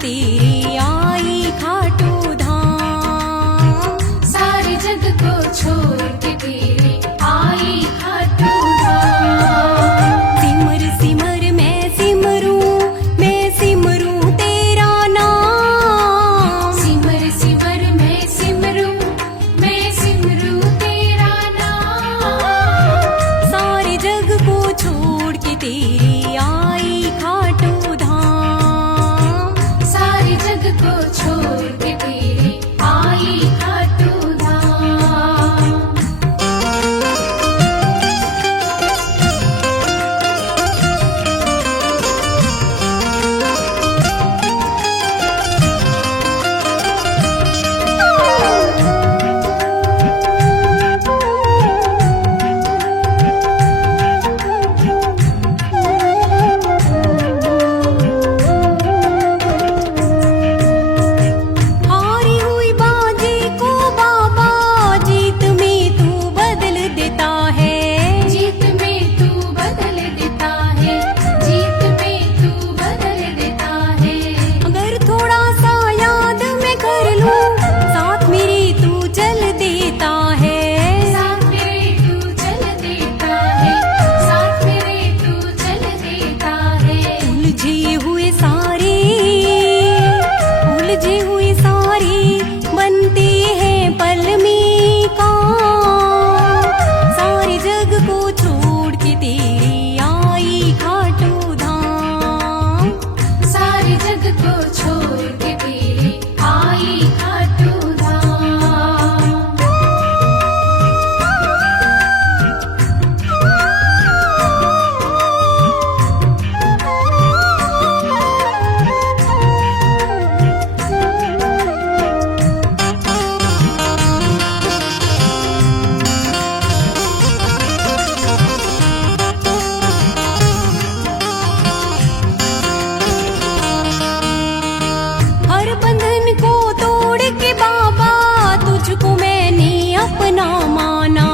तेरे आई खाटू धाम। सारे जग को छोड़ के तेरे आई खाटू धाम। सिमर सिमर मैं सिमरूं तेरा नाम। सिमर सिमर मैं सिमरूं तेरा नाम। सारे जग को छोड़ के तेरे आई खाटू धाम। सारे जग को छोड़ के तेरे आई खाटू धाम। हारी हुई बाजी को बाबा जीत में तू बदल देता है। जीत में तू बदल देता है। जीत में तू बदल देता है। अगर थोड़ा सा याद मैं कर लूं साथ मेरे तू चल देता है। साथ मेरे तू चल देता है। साथ मेरे तू चल देता है। उलझे हुए सारे बनते हैं पल में काम। सारे जग को छोड़ के तेरे आई खाटू धाम। सारे जग को छोड़ के तेरे आई खाटू धाम। हर बंधन को तोड़ के बाबा तुझको मैंने अपना माना।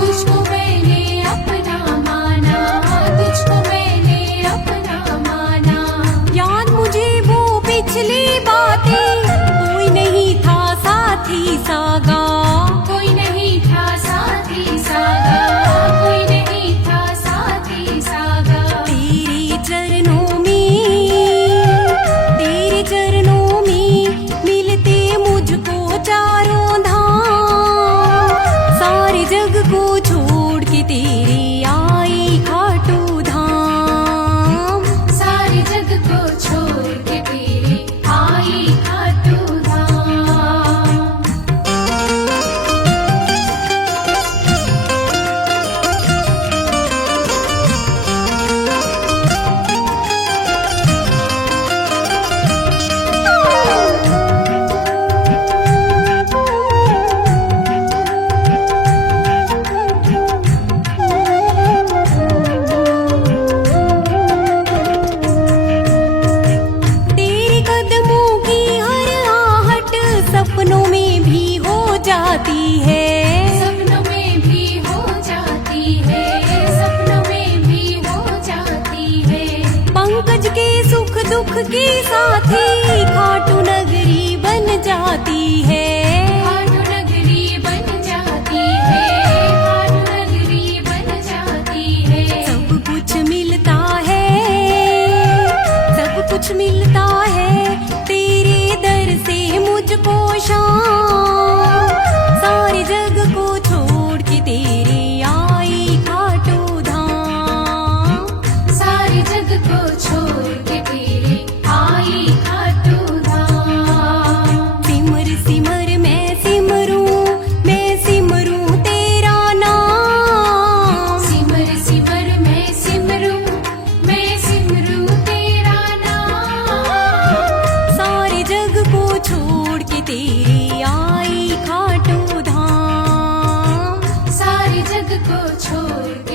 तुझको मैंने अपना माना। तुझको मैंने अपना माना। याद मुझे वो पिछली बातें कोई नहीं था साथी सागा। कोई नहीं था साथी सागा। कोई नहीं था साथी सागा। तेरे चरणों में मिलते मुझको चारों धाम। सारे जग को छोड़ के तेरे आई खाटू धाम। सारे जग को छोड़ के तेरे आई खाटू धाम। तेरे कदमों की हर आहट सपनों में भी हो जाती है। सपनों में भी हो जाती है। सपनों में भी हो जाती है। पंकज के सुख दुख की साथी खाटू नगरी बन जाती है। खाटू नगरी बन जाती है। खाटू नगरी बन जाती है। सब कुछ मिलता है। सब कुछ मिलता है तेरे दर से मुझको शाम। सारे जग को छोड़ के तेरे आई खाटू धाम। सारे जग को छोड़ के तेरे आई खाटू धाम। सिमर सिमर मैं सिमरूं तेरा नाम। सिमर सिमर मैं सिमरूं तेरा नाम। सारे जग को छोड़ के तेरे आई खाटू धाम। सारे जग को छोड़ के